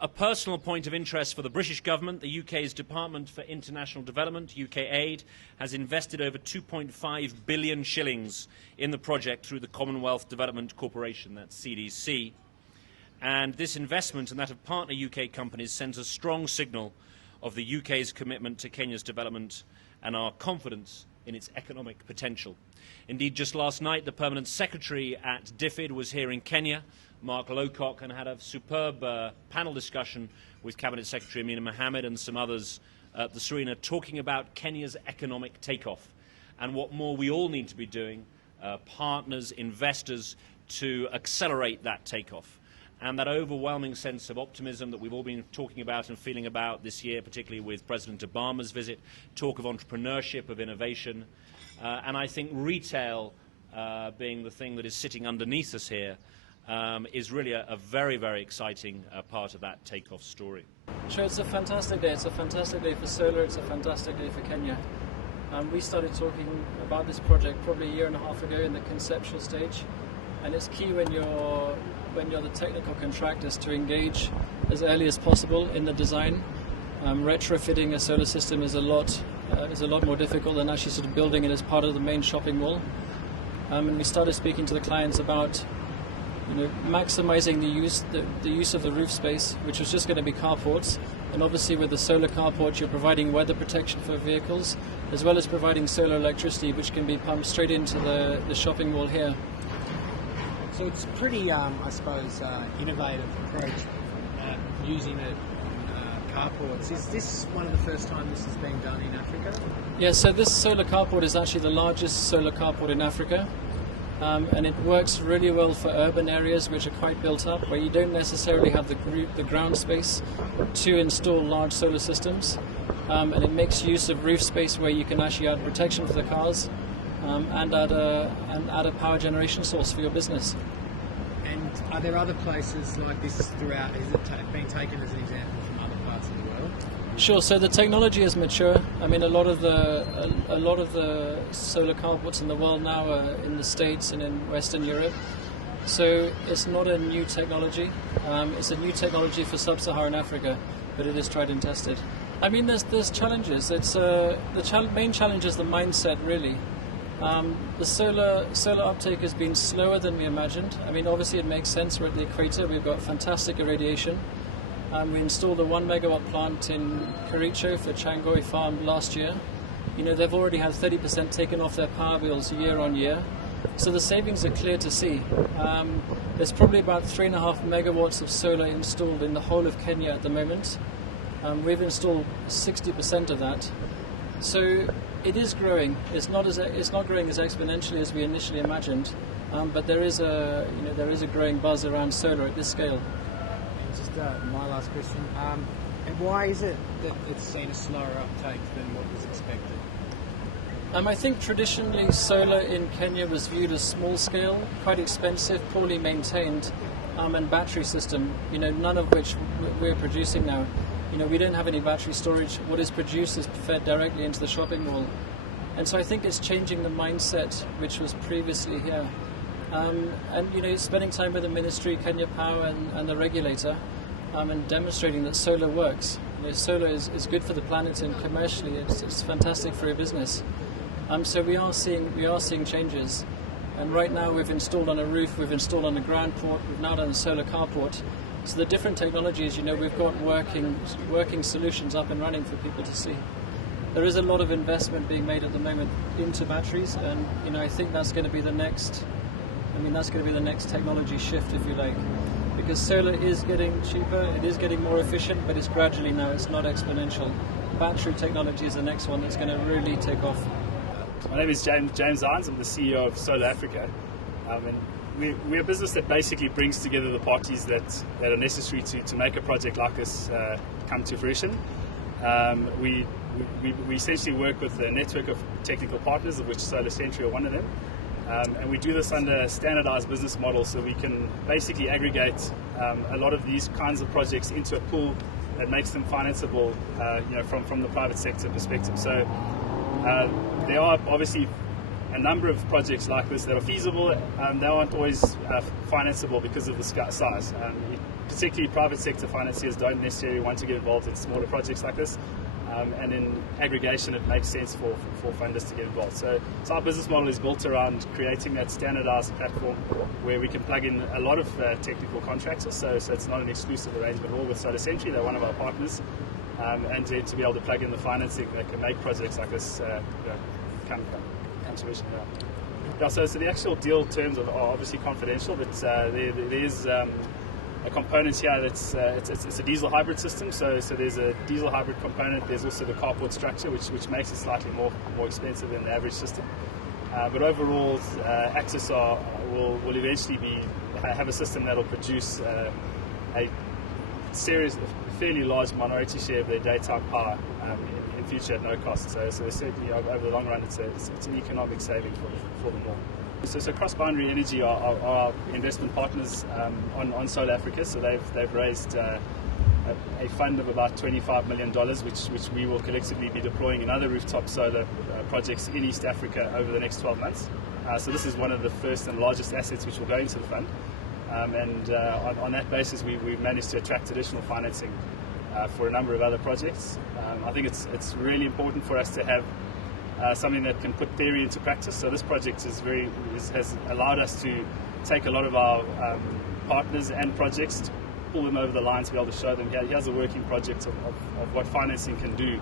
A personal point of interest for the British government, the UK's Department for International Development, UKAID, has invested over 2.5 billion shillings in the project through the Commonwealth Development Corporation, that's CDC. And this investment and that of partner UK companies sends a strong signal of the UK's commitment to Kenya's development and our confidence in its economic potential. Indeed, just last night, the Permanent Secretary at DFID was here in Kenya, Mark Lowcock, and had a superb panel discussion with Cabinet Secretary Amina Mohammed and some others at the Serena, talking about Kenya's economic takeoff and what more we all need to be doing, partners, investors, to accelerate that takeoff. And that overwhelming sense of optimism that we've all been talking about and feeling about this year, particularly with President Obama's visit, talk of entrepreneurship, of innovation, and I think retail being the thing that is sitting underneath us here, is really a very, very exciting part of that takeoff story. Sure, it's a fantastic day. It's a fantastic day for solar. It's a fantastic day for Kenya. We started talking about this project probably a year and a half ago in the conceptual stage, and it's key when you're the technical contractors to engage as early as possible in the design. Retrofitting a solar system is a lot more difficult than actually sort of building it as part of the main shopping mall. And we started speaking to the clients about maximizing the use of the roof space, which was just going to be carports, and obviously with the solar carport you're providing weather protection for vehicles, as well as providing solar electricity, which can be pumped straight into the shopping mall here. So it's pretty, I suppose, innovative approach using carports. Is this one of the first time this has been done in Africa? Yeah, so this solar carport is actually the largest solar carport in Africa. And it works really well for urban areas which are quite built up, where you don't necessarily have the ground space to install large solar systems. And it makes use of roof space where you can actually add protection for the cars and add a power generation source for your business. And are there other places like this throughout? Has it been taken as an example from other parts of the world? Sure. So the technology is mature. I mean, a lot of the solar carports in the world now are in the States and in Western Europe. So it's not a new technology. It's a new technology for sub-Saharan Africa, but it is tried and tested. I mean, there's challenges. Main challenge is the mindset, really. The solar uptake has been slower than we imagined. I mean, obviously it makes sense. We're at the equator. We've got fantastic irradiation. We installed a 1 megawatt plant in Kericho for Changoi Farm last year. They've already had 30% taken off their power bills year on year. So the savings are clear to see. There's probably about 3.5 megawatts of solar installed in the whole of Kenya at the moment. We've installed 60% of that. So it is growing. It's not growing as exponentially as we initially imagined, but there is a growing buzz around solar at this scale. Just my last question. And why is it that it's seen a slower uptake than what was expected? I think traditionally solar in Kenya was viewed as small scale, quite expensive, poorly maintained, and battery system, none of which we're producing now. We don't have any battery storage. What is produced is fed directly into the shopping mall. And so I think it's changing the mindset which was previously here. And spending time with the ministry, Kenya Power, and the regulator, and demonstrating that solar works. Solar is good for the planet, and commercially it's fantastic for a business. So we are seeing changes. And right now we've installed on a roof, we've installed on a ground port, we've now done a solar carport. So the different technologies, we've got working solutions up and running for people to see. There is a lot of investment being made at the moment into batteries, and I think that's going to be the next. That's going to be the next technology shift, if you like, because solar is getting cheaper, it is getting more efficient, but it's gradually now. It's not exponential. Battery technology is the next one that's going to really take off. My name is James Irons. I'm the CEO of Solar Africa, and we're a business that basically brings together the parties that are necessary to make a project like this come to fruition. We essentially work with a network of technical partners, of which Solar Century are one of them. And we do this under a standardized business model, so we can basically aggregate a lot of these kinds of projects into a pool that makes them financeable, from the private sector perspective. So there are obviously a number of projects like this that are feasible, and they aren't always financeable because of the size. Particularly private sector financiers don't necessarily want to get involved in smaller projects like this, and in aggregation it makes sense for funders to get involved. So our business model is built around creating that standardized platform where we can plug in a lot of technical contractors, so it's not an exclusive arrangement at all with Solar Century. They're one of our partners, and to be able to plug in the financing that can make projects like this come to fruition. So the actual deal terms are obviously confidential, but there is a component here that's it's a diesel hybrid system. So there's a diesel hybrid component. There's also the carport structure, which makes it slightly more expensive than the average system. But overall, Axis will eventually have a system that will produce a fairly large minority share of their daytime power in future at no cost. So certainly over the long run, it's an economic saving for them all. So Cross-Boundary Energy are our investment partners on South Africa. So they've raised a fund of about $25 million, which we will collectively be deploying in other rooftop solar projects in East Africa over the next 12 months. So this is one of the first and largest assets which will go into the fund. On that basis, we've managed to attract additional financing for a number of other projects. I think it's really important for us to have something that can put theory into practice. So this project has allowed us to take a lot of our partners and projects, to pull them over the line, to be able to show them here's a working project of what financing can do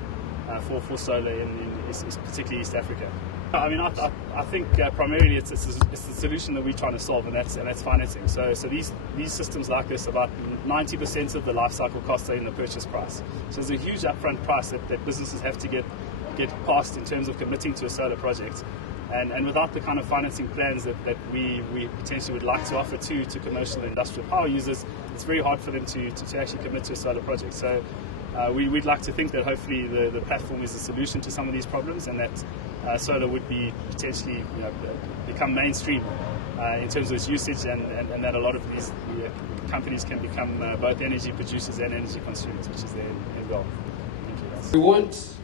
for solar in particularly East Africa. I mean, I think primarily it's the solution that we're trying to solve, and that's financing. So these systems like this, about 90% of the life cycle costs are in the purchase price. So there's a huge upfront price that businesses have to get past in terms of committing to a solar project, and without the kind of financing plans that we potentially would like to offer to commercial and industrial power users, it's very hard for them to actually commit to a solar project. So we'd like to think that hopefully the platform is a solution to some of these problems, and that solar would be potentially become mainstream in terms of its usage, and that a lot of these companies can become both energy producers and energy consumers, which is their goal. Thank you, guys. We want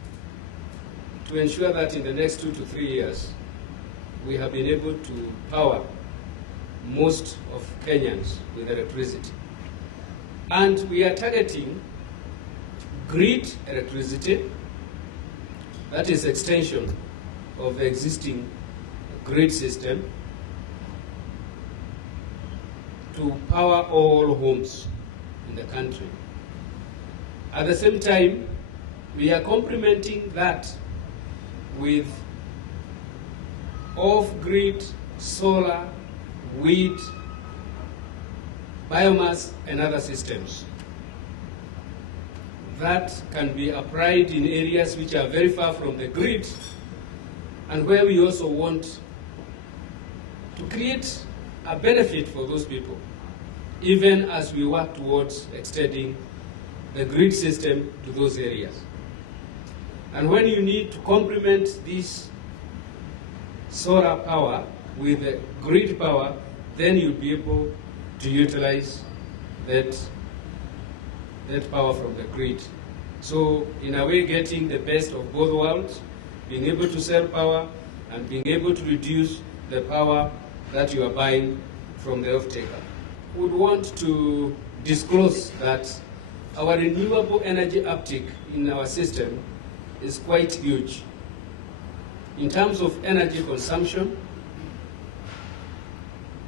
to ensure that in the next 2 to 3 years, we have been able to power most of Kenyans with electricity. And we are targeting grid electricity, that is extension of the existing grid system, to power all homes in the country. At the same time, we are complementing that with off-grid solar, wind, biomass, and other systems that can be applied in areas which are very far from the grid, and where we also want to create a benefit for those people, even as we work towards extending the grid system to those areas. And when you need to complement this solar power with the grid power, then you'll be able to utilize that power from the grid. So in a way, getting the best of both worlds, being able to sell power and being able to reduce the power that you are buying from the off-taker. We would want to disclose that our renewable energy uptake in our system is quite huge. In terms of energy consumption,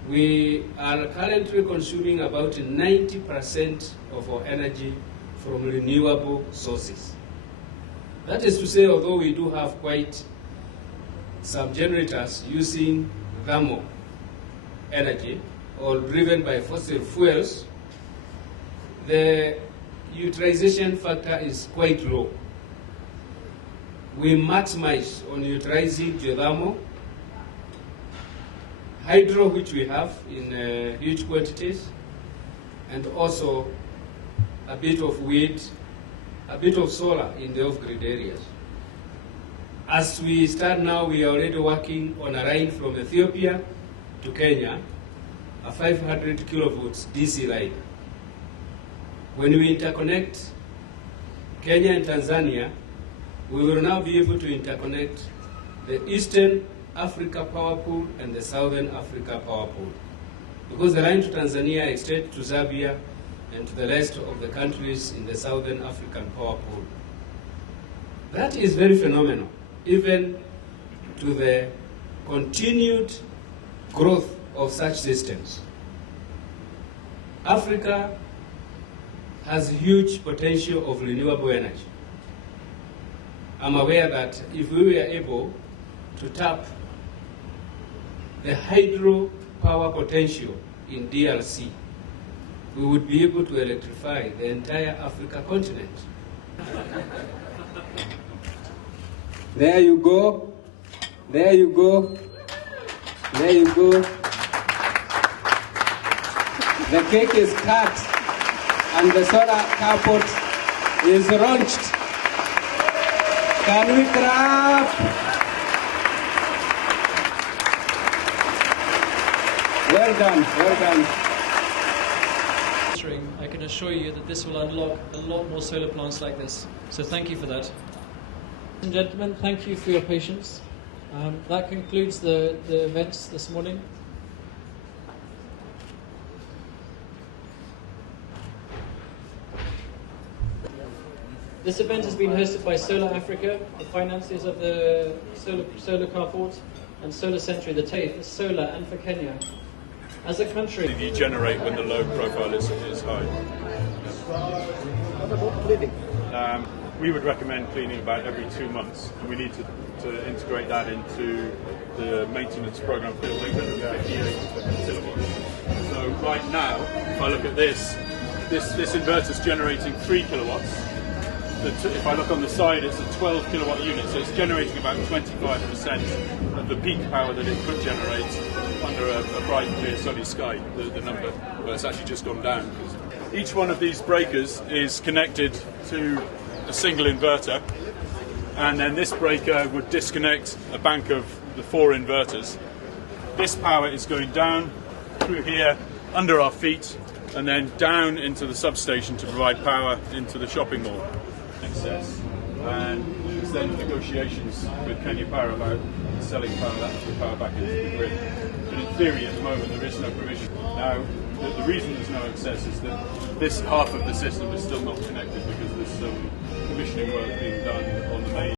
we are currently consuming about 90% of our energy from renewable sources. That is to say, although we do have quite some generators using thermal energy or driven by fossil fuels, the utilization factor is quite low. We maximize on utilizing geothermal, hydro, which we have in huge quantities, and also a bit of wind, a bit of solar in the off-grid areas. As we start now, we are already working on a line from Ethiopia to Kenya, a 500 kilovolts DC line. When we interconnect Kenya and Tanzania, we will now be able to interconnect the Eastern Africa Power Pool and the Southern Africa Power Pool. Because the line to Tanzania extends to Zambia and to the rest of the countries in the Southern African Power Pool. That is very phenomenal, even to the continued growth of such systems. Africa has huge potential of renewable energy. I'm aware that if we were able to tap the hydro power potential in DRC, we would be able to electrify the entire Africa continent. There you go. There you go. There you go. The cake is cut and the solar carport is launched. Can we clap? Well done, well done. I can assure you that this will unlock a lot more solar plants like this. So thank you for that. Ladies and gentlemen, thank you for your patience. That concludes the events this morning. This event has been hosted by Solar Africa, the financiers of the solar carport, and Solar Century, the TAFE, for solar and for Kenya. As a country, you generate when the load profile is high. We would recommend cleaning about every 2 months, and we need to integrate that into the maintenance program for building 58 kilowatts. So right now, if I look at this inverter is generating 3 kilowatts. If I look on the side, it's a 12 kilowatt unit, so it's generating about 25% of the peak power that it could generate under a bright, clear, sunny sky, the number. But it's actually just gone down. Each one of these breakers is connected to a single inverter, and then this breaker would disconnect a bank of the 4 inverters. This power is going down through here, under our feet, and then down into the substation to provide power into the shopping mall. Excess, and there's then negotiations with Kenya Power about selling power back into the grid. But in theory, at the moment, there is no provision. Now, the reason there's no excess is that this half of the system is still not connected because there's some commissioning work being done on the main